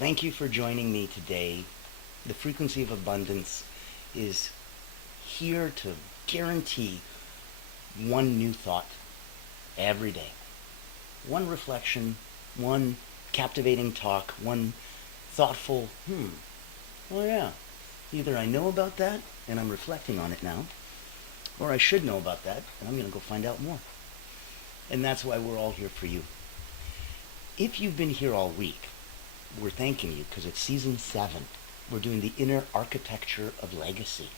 Thank you for joining me today. The frequency of abundance is here to guarantee one new thought every day. One reflection, one captivating talk, one thoughtful, oh yeah, either I know about that and I'm reflecting on it now, or I should know about that and I'm going to go find out more. And that's why we're all here for you. If you've been here all week, we're thanking you because it's season 7. We're doing the inner architecture of legacy.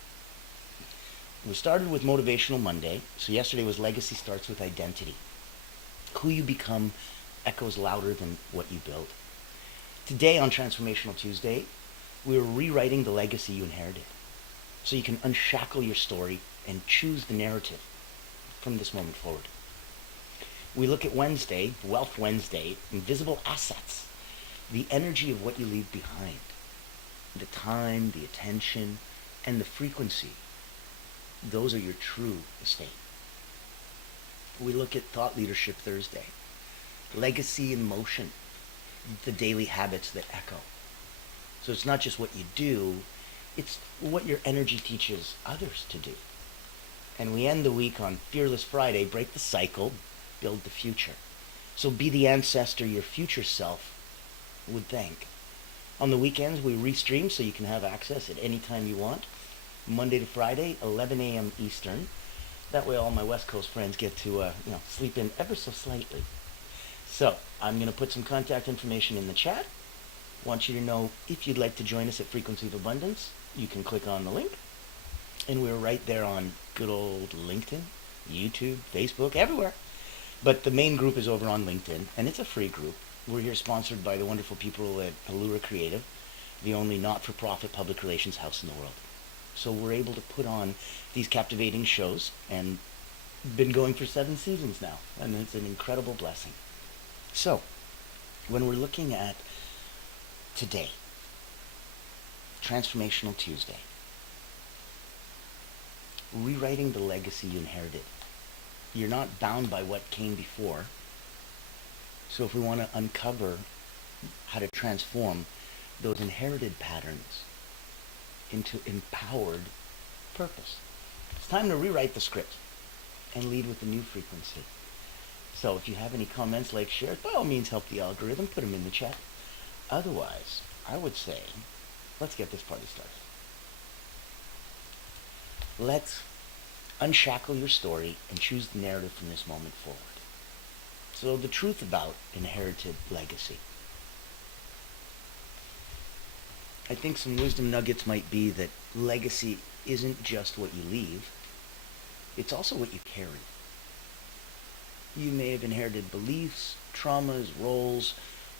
We started with Motivational Monday. So yesterday was Legacy Starts with Identity. Who you become echoes louder than what you build. Today on Transformational Tuesday, we're rewriting the legacy you inherited. So you can unshackle your story and choose the narrative from this moment forward. We look at Wednesday, Wealth Wednesday, invisible assets. The energy of what you leave behind, the time, the attention, and the frequency. Those are your true estate. We look at Thought Leadership Thursday, legacy in motion, the daily habits that echo. So it's not just what you do, it's what your energy teaches others to do. And we end the week on Fearless Friday, break the cycle, build the future. So be the ancestor your future self would thank. On the weekends, we restream so you can have access at any time you want. Monday to Friday, 11 a.m. Eastern. That way all my West Coast friends get to sleep in ever so slightly. So I'm going to put some contact information in the chat. Want you to know if you'd like to join us at Frequency of Abundance, you can click on the link. And we're right there on good old LinkedIn, YouTube, Facebook, everywhere. But the main group is over on LinkedIn, and it's a free group. We're here sponsored by the wonderful people at Allura Creative, the only not-for-profit public relations house in the world. So we're able to put on these captivating shows and been going for 7 seasons now, and it's an incredible blessing. So, when we're looking at today, Transformational Tuesday, rewriting the legacy you inherited. You're not bound by what came before. So if we want to uncover how to transform those inherited patterns into empowered purpose, it's time to rewrite the script and lead with a new frequency. So if you have any comments, like, share, by all means help the algorithm, put them in the chat. Otherwise, I would say, let's get this party started. Let's unshackle your story and choose the narrative from this moment forward. So the truth about inherited legacy. I think some wisdom nuggets might be that legacy isn't just what you leave, it's also what you carry. You may have inherited beliefs, traumas, roles,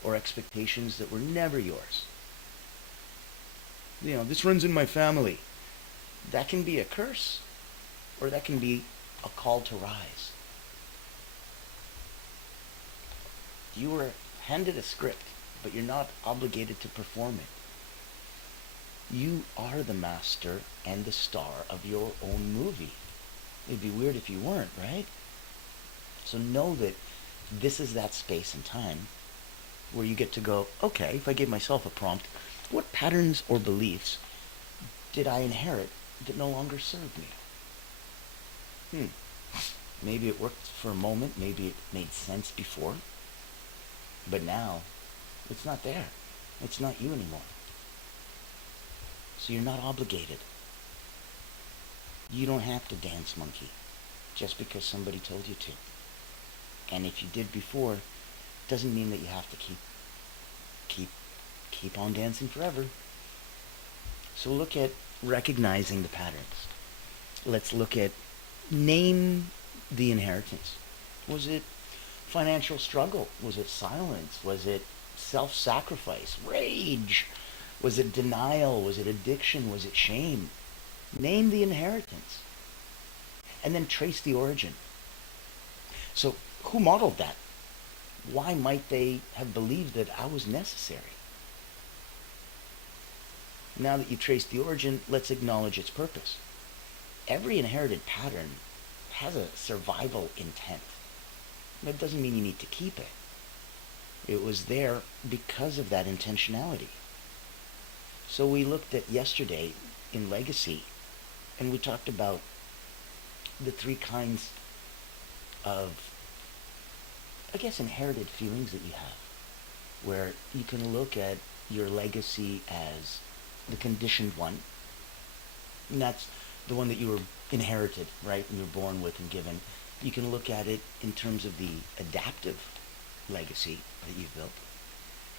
or expectations that were never yours. This runs in my family. That can be a curse, or that can be a call to rise. You were handed a script, but you're not obligated to perform it. You are the master and the star of your own movie. It'd be weird if you weren't, right? So know that this is that space and time where you get to go, okay, if I gave myself a prompt, what patterns or beliefs did I inherit that no longer serve me? Maybe it worked for a moment, maybe it made sense before, but now it's not there. It's not you anymore. So you're not obligated. You don't have to dance monkey just because somebody told you to. And if you did before, doesn't mean that you have to keep on dancing forever. So look at recognizing the patterns. Let's look at name the inheritance. Was it financial struggle? Was it silence? Was it self-sacrifice? Rage? Was it denial? Was it addiction? Was it shame? Name the inheritance. And then trace the origin. So who modeled that? Why might they have believed that I was necessary? Now that you've traced the origin, let's acknowledge its purpose. Every inherited pattern has a survival intent. That doesn't mean you need to keep it. It was there because of that intentionality. So we looked at yesterday in legacy, and we talked about the three kinds of, I guess, inherited feelings that you have, where you can look at your legacy as the conditioned one, and that's the one that you were inherited, right, and you're born with and given. You can look at it in terms of the adaptive legacy that you've built,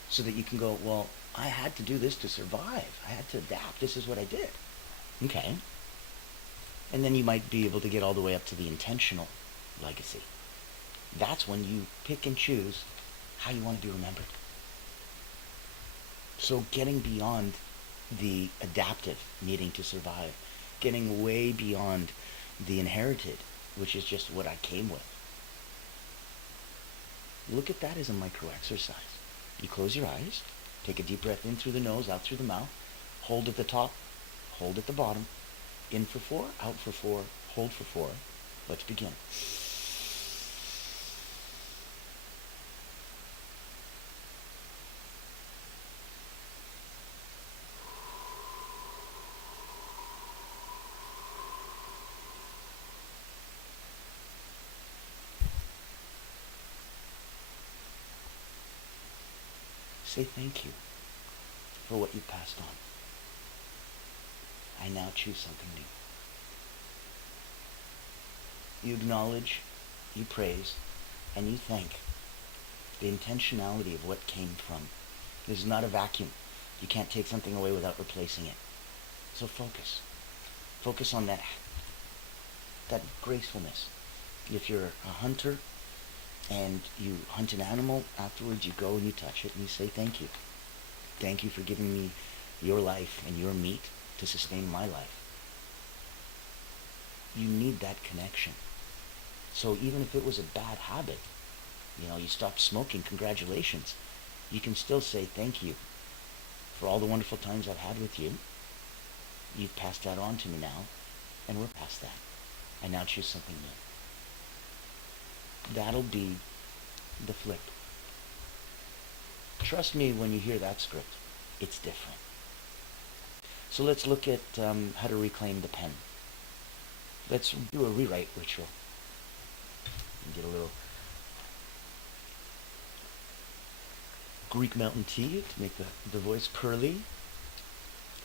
so that you can go, well, I had to do this to survive. I had to adapt. This is what I did. Okay. And then you might be able to get all the way up to the intentional legacy. That's when you pick and choose how you want to be remembered. So getting beyond the adaptive, needing to survive, getting way beyond the inherited, which is just what I came with. Look at that as a micro exercise. You close your eyes, take a deep breath in through the nose, out through the mouth, hold at the top, hold at the bottom, in for 4, out for 4, hold for 4. Let's begin. Say thank you for what you passed on. I now choose something new. You acknowledge, you praise, and you thank the intentionality of what came from. This is not a vacuum. You can't take something away without replacing it. So focus. Focus on that gracefulness. If you're a hunter and you hunt an animal, afterwards you go and you touch it and you say thank you. Thank you for giving me your life and your meat to sustain my life. You need that connection. So even if it was a bad habit, you stopped smoking, congratulations. You can still say thank you for all the wonderful times I've had with you. You've passed that on to me now, and we're past that. I now choose something new. That'll be the flip. Trust me, when you hear that script, it's different. So let's look at how to reclaim the pen. Let's do a rewrite ritual. Get a little Greek mountain tea to make the voice pearly.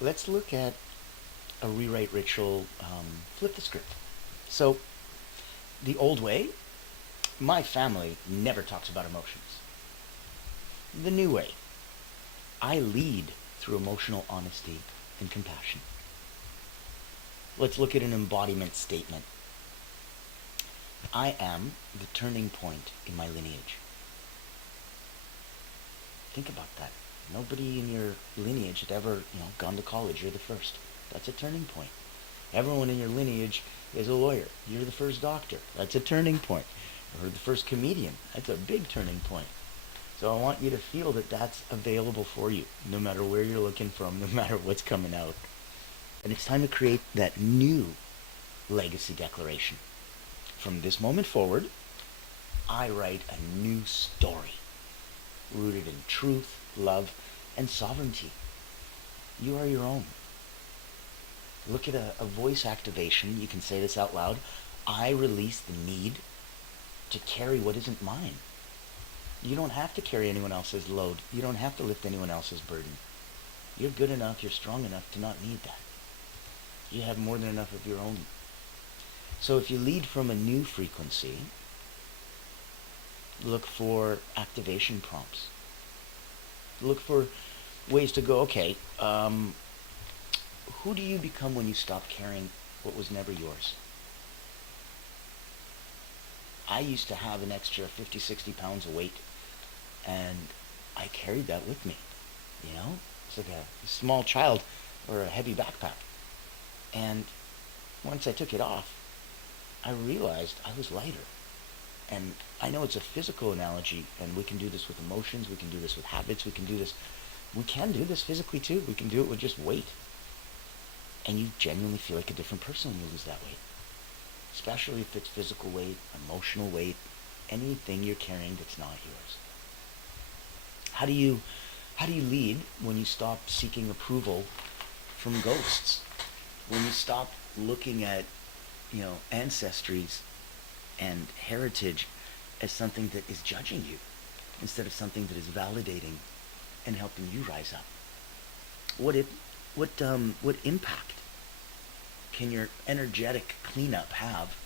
Let's look at a rewrite ritual, flip the script. So, the old way, my family never talks about emotions. The new way, I lead through emotional honesty and compassion. Let's look at an embodiment statement. I am the turning point in my lineage. Think about that. Nobody in your lineage had ever, gone to college. You're the first. That's a turning point. Everyone in your lineage is a lawyer. You're the first doctor. That's a turning point. Or the first comedian. That's a big turning point. So I want you to feel that that's available for you, no matter where you're looking from, no matter what's coming out. And it's time to create that new legacy declaration. From this moment forward, I write a new story, rooted in truth, love, and sovereignty. You are your own. Look at a voice activation. You can say this out loud. I release the need to carry what isn't mine. You don't have to carry anyone else's load. You don't have to lift anyone else's burden. You're good enough, you're strong enough to not need that. You have more than enough of your own. So if you lead from a new frequency, look for activation prompts. Look for ways to go, okay, who do you become when you stop carrying what was never yours? I used to have an extra 50, 60 pounds of weight, and I carried that with me, It's like a small child or a heavy backpack. And once I took it off, I realized I was lighter. And I know it's a physical analogy, and we can do this with emotions, we can do this with habits, we can do this physically too. We can do it with just weight. And you genuinely feel like a different person when you lose that weight. Especially if it's physical weight, emotional weight, anything you're carrying that's not yours. How do you lead when you stop seeking approval from ghosts? When you stop looking at, ancestries and heritage as something that is judging you instead of something that is validating and helping you rise up? What impact can your energetic cleanup have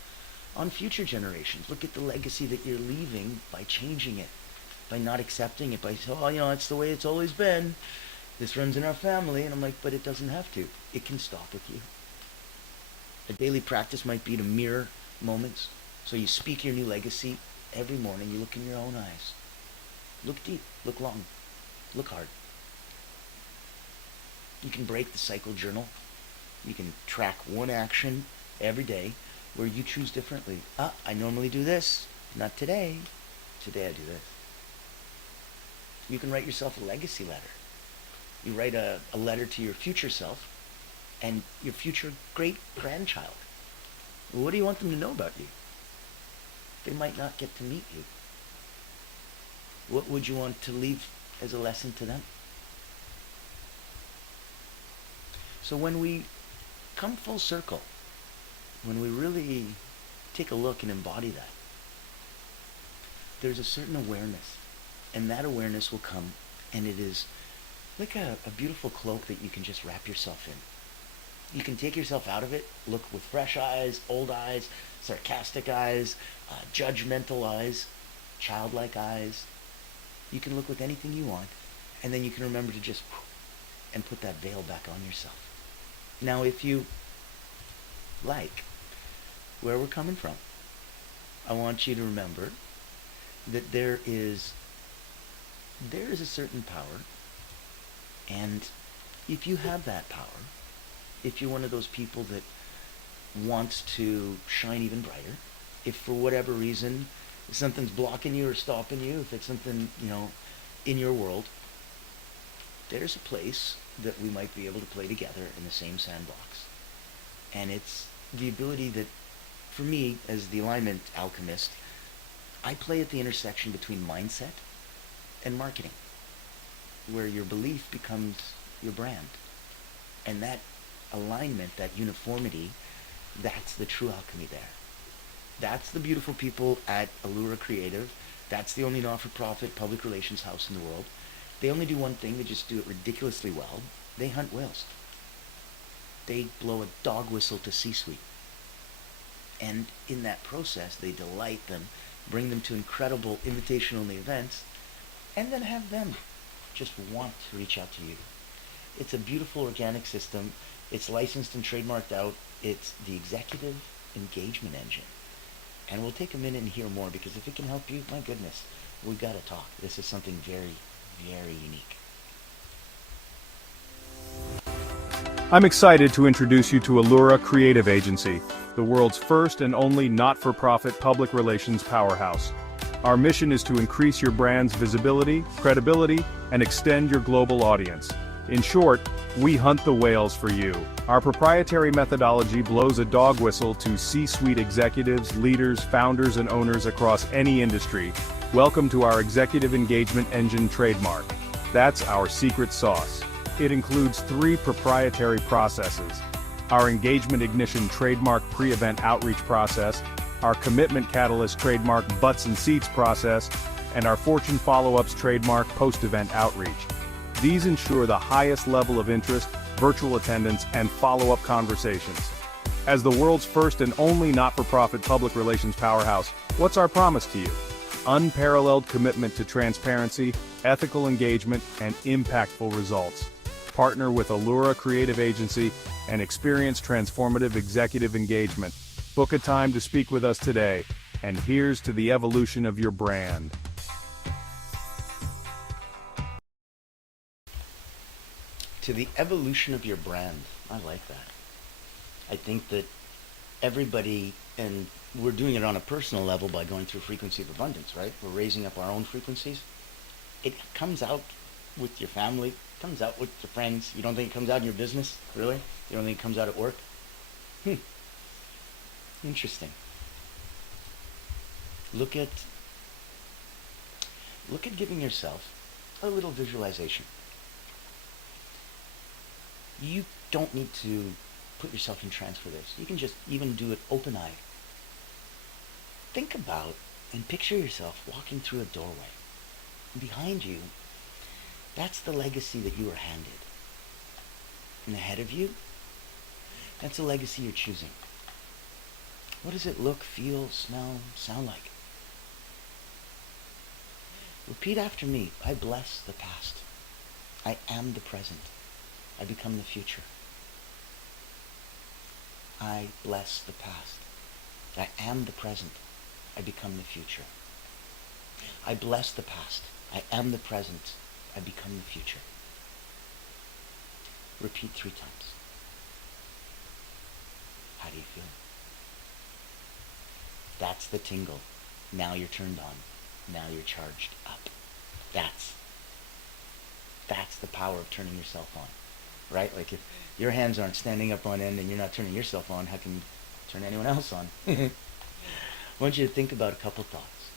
on future generations? Look at the legacy that you're leaving by changing it, by not accepting it, by saying, oh, it's the way it's always been. This runs in our family. And I'm like, but it doesn't have to. It can stop with you. A daily practice might be to mirror moments. So you speak your new legacy every morning. You look in your own eyes. Look deep. Look long. Look hard. You can break the cycle journal. You can track one action every day where you choose differently. I normally do this. Not today. Today I do this. You can write yourself a legacy letter. You write a letter to your future self and your future great-grandchild. What do you want them to know about you? They might not get to meet you. What would you want to leave as a lesson to them? So when we come full circle, when we really take a look and embody that, there's a certain awareness, and that awareness will come, and it is like a beautiful cloak that you can just wrap yourself in. You can take yourself out of it, look with fresh eyes, old eyes, sarcastic eyes, judgmental eyes, childlike eyes. You can look with anything you want, and then you can remember to just and put that veil back on yourself. Now, if you like where we're coming from, I want you to remember that there is a certain power, and if you have that power, if you're one of those people that wants to shine even brighter, if for whatever reason something's blocking you or stopping you, if it's something, in your world, there's a place that we might be able to play together in the same sandbox. And it's the ability that, for me, as the alignment alchemist, I play at the intersection between mindset and marketing, where your belief becomes your brand. And that alignment, that uniformity, that's the true alchemy there. That's the beautiful people at Allura Creative. That's the only not-for-profit public relations house in the world. They only do one thing. They just do it ridiculously well. They hunt whales. They blow a dog whistle to C-suite. And in that process, they delight them, bring them to incredible invitation-only events, and then have them just want to reach out to you. It's a beautiful organic system. It's licensed and trademarked out. It's the executive engagement engine. And we'll take a minute and hear more, because if it can help you, my goodness, we got to talk. This is something very, very unique. I'm excited to introduce you to Allura Creative Agency, the world's first and only not-for-profit public relations powerhouse. Our mission is to increase your brand's visibility, credibility, and extend your global audience. In short, we hunt the whales for you. Our proprietary methodology blows a dog whistle to C-suite executives, leaders, founders, and owners across any industry. Welcome to our Executive Engagement Engine trademark. That's our secret sauce. It includes 3 proprietary processes: our Engagement Ignition trademark pre-event outreach process, our Commitment Catalyst trademark butts and seats process, and our Fortune Follow-ups trademark post-event outreach. These ensure the highest level of interest, virtual attendance, and follow-up conversations. As the world's first and only not-for-profit public relations powerhouse, what's our promise to you? Unparalleled commitment to transparency, ethical engagement, and impactful results. Partner with Allura Creative Agency and experience transformative executive engagement. Book a time to speak with us today, and here's to the evolution of your brand. To the evolution of your brand. I like that. I think that everybody, and we're doing it on a personal level by going through frequency of abundance, right? We're raising up our own frequencies. It comes out with your family, it comes out with your friends. You don't think it comes out in your business? Really? You don't think it comes out at work? Interesting. Look at giving yourself a little visualization. You don't need to put yourself in trance for this. You can just even do it open-eyed. Think about and picture yourself walking through a doorway. Behind you, that's the legacy that you were handed. And ahead of you, that's a legacy you're choosing. What does it look, feel, smell, sound like? Repeat after me. I bless the past. I am the present. I become the future. I bless the past. I am the present. I become the future. I bless the past. I am the present. I become the future. Repeat 3 times. How do you feel? That's the tingle. Now you're turned on. Now you're charged up. That's the power of turning yourself on. Right? Like if your hands aren't standing up on end and you're not turning yourself on, how can you turn anyone else on? I want you to think about a couple thoughts.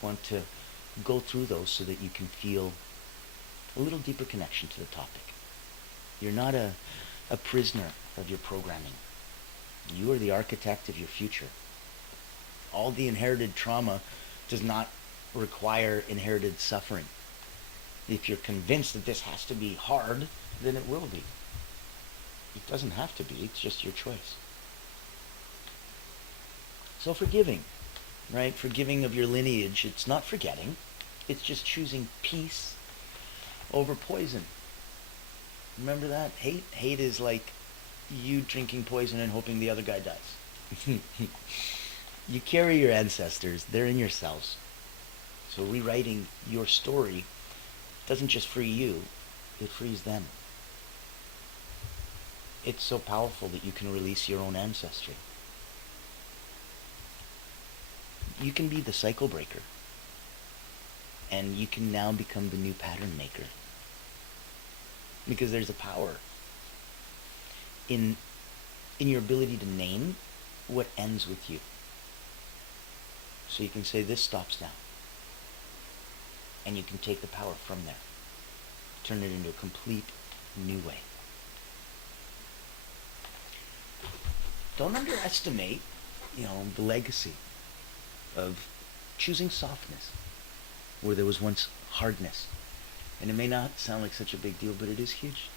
I want to go through those so that you can feel a little deeper connection to the topic. You're not a prisoner of your programming. You are the architect of your future. All the inherited trauma does not require inherited suffering. If you're convinced that this has to be hard, then it will be. It doesn't have to be, it's just your choice. So forgiving, right? Forgiving of your lineage, it's not forgetting. It's just choosing peace over poison. Remember that? Hate is like you drinking poison and hoping the other guy dies. You carry your ancestors. They're in your cells. So rewriting your story doesn't just free you, it frees them. It's so powerful that you can release your own ancestry. You can be the cycle breaker. And you can now become the new pattern maker. Because there's a power in your ability to name what ends with you. So you can say, this stops now. And you can take the power from there. Turn it into a complete new way. Don't underestimate, the legacy of choosing softness where there was once hardness. And it may not sound like such a big deal, but it is huge.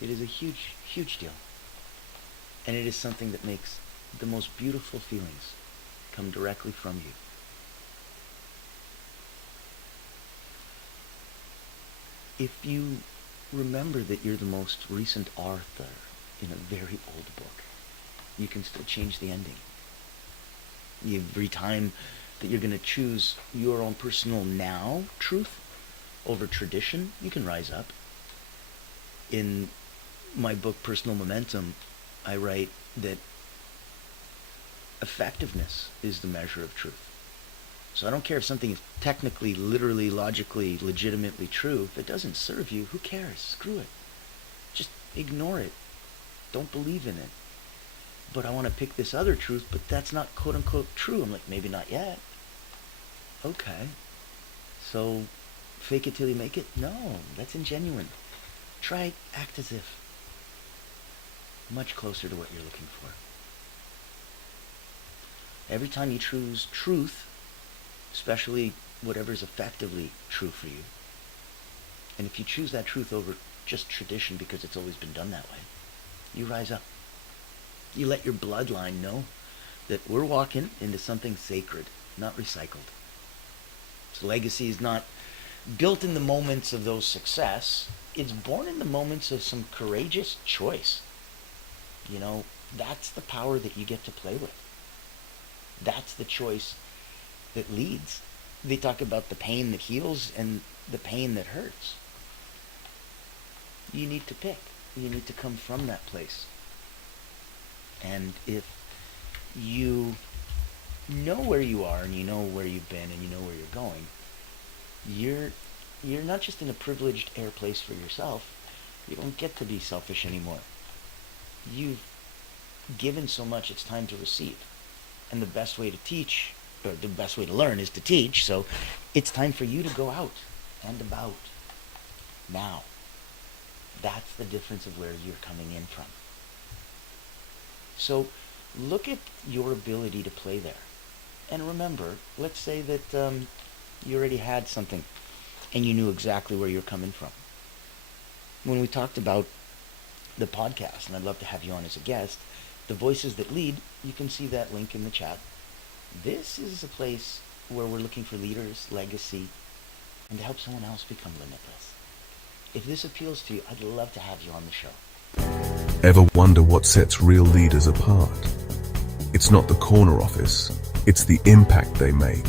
It is a huge, huge deal. And it is something that makes the most beautiful feelings come directly from you. If you remember that you're the most recent author in a very old book, you can still change the ending. Every time that you're going to choose your own personal now truth over tradition, you can rise up. In my book, Personal Momentum, I write that effectiveness is the measure of truth. So I don't care if something is technically, literally, logically, legitimately true. If it doesn't serve you, who cares? Screw it. Just ignore it. Don't believe in it. But I want to pick this other truth, but that's not quote-unquote true. I'm like, maybe not yet. Okay. So fake it till you make it? No, that's ingenuine. Try act as if. Much closer to what you're looking for. Every time you choose truth, especially whatever is effectively true for you, and if you choose that truth over just tradition because it's always been done that way, you rise up. You let your bloodline know that we're walking into something sacred, not recycled. So legacy is not built in the moments of those success. It's born in the moments of some courageous choice. That's the power that you get to play with. That's the choice that leads. They talk about the pain that heals and the pain that hurts. You need to pick. You need to come from that place. And if you know where you are and you know where you've been and you know where you're going, you're not just in a privileged air place for yourself. You don't get to be selfish anymore. You've given so much, it's time to receive. And the best way to teach, or the best way to learn is to teach, so it's time for you to go out and about now. That's the difference of where you're coming in from. So look at your ability to play there. And remember, let's say that you already had something and you knew exactly where you're coming from. When we talked about the podcast, and I'd love to have you on as a guest, The Voices That Lead, you can see that link in the chat. This is a place where we're looking for leaders, legacy, and to help someone else become limitless. If this appeals to you, I'd love to have you on the show. Ever wonder what sets real leaders apart? It's not the corner office, it's the impact they make.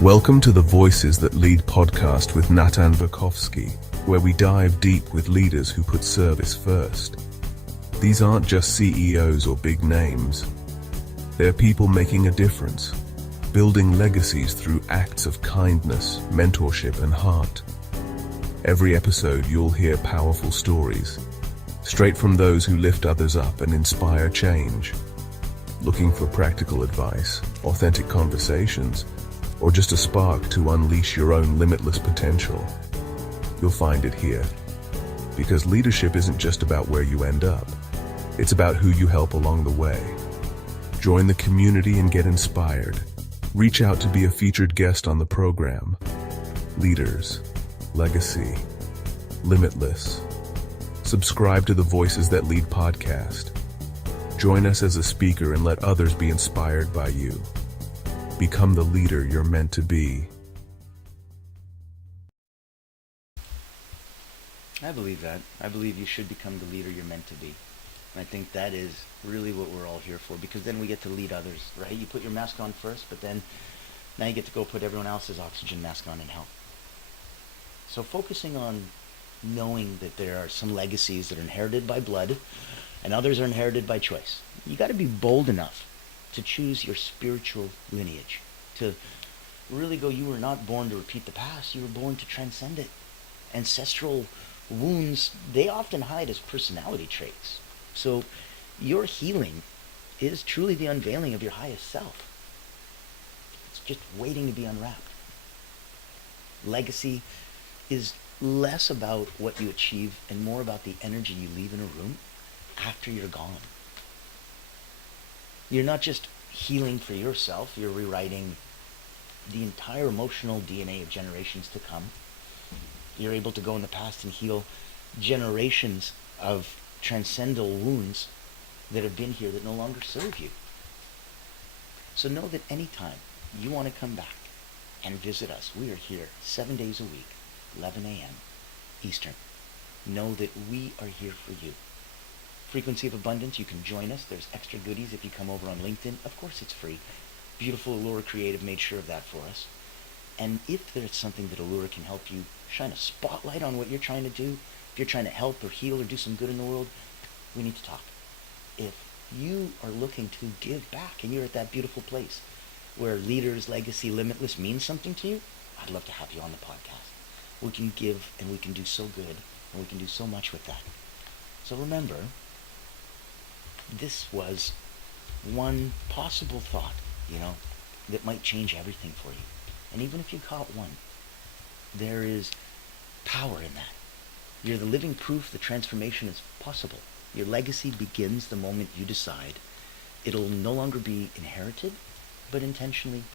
Welcome to the Voices That Lead podcast with 𝗥𝗲𝗴𝗰𝗆 𝗂𝗏, where we dive deep with leaders who put service first. These aren't just CEOs or big names. They're people making a difference, building legacies through acts of kindness, mentorship, and heart. Every episode you'll hear powerful stories, straight from those who lift others up and inspire change. Looking for practical advice, authentic conversations, or just a spark to unleash your own limitless potential? You'll find it here. Because leadership isn't just about where you end up, it's about who you help along the way. Join the community and get inspired. Reach out to be a featured guest on the program. Leaders, legacy, limitless. Subscribe to the Voices That Lead podcast. Join us as a speaker and let others be inspired by you. Become the leader you're meant to be. I believe that. I believe you should become the leader you're meant to be. And I think that is really what we're all here for, because then we get to lead others, right? You put your mask on first, but then now you get to go put everyone else's oxygen mask on and help. So focusing on knowing that there are some legacies that are inherited by blood and others are inherited by choice. You got to be bold enough to choose your spiritual lineage, to really go, you were not born to repeat the past, you were born to transcend it. Ancestral wounds, they often hide as personality traits. So your healing is truly the unveiling of your highest self. It's just waiting to be unwrapped. Legacy is less about what you achieve and more about the energy you leave in a room after you're gone. You're not just healing for yourself, you're rewriting the entire emotional DNA of generations to come. You're able to go in the past and heal generations of transcendental wounds that have been here that no longer serve you. So know that anytime you want to come back and visit us, we are here 7 days a week, 11 a.m. Eastern. Know that we are here for you. Frequency of Abundance, you can join us. There's extra goodies if you come over on LinkedIn. Of course it's free. Beautiful 𝗥𝗲𝗴 made sure of that for us. And if there's something that 𝗥𝗲𝗴 can help you shine a spotlight on what you're trying to do, if you're trying to help or heal or do some good in the world, we need to talk. If you are looking to give back and you're at that beautiful place where leaders, legacy, limitless means something to you, I'd love to have you on the podcast. We can give and we can do so good and we can do so much with that. So remember, this was one possible thought, that might change everything for you. And even if you caught one, there is power in that. You're the living proof that transformation is possible. Your legacy begins the moment you decide it'll no longer be inherited, but intentionally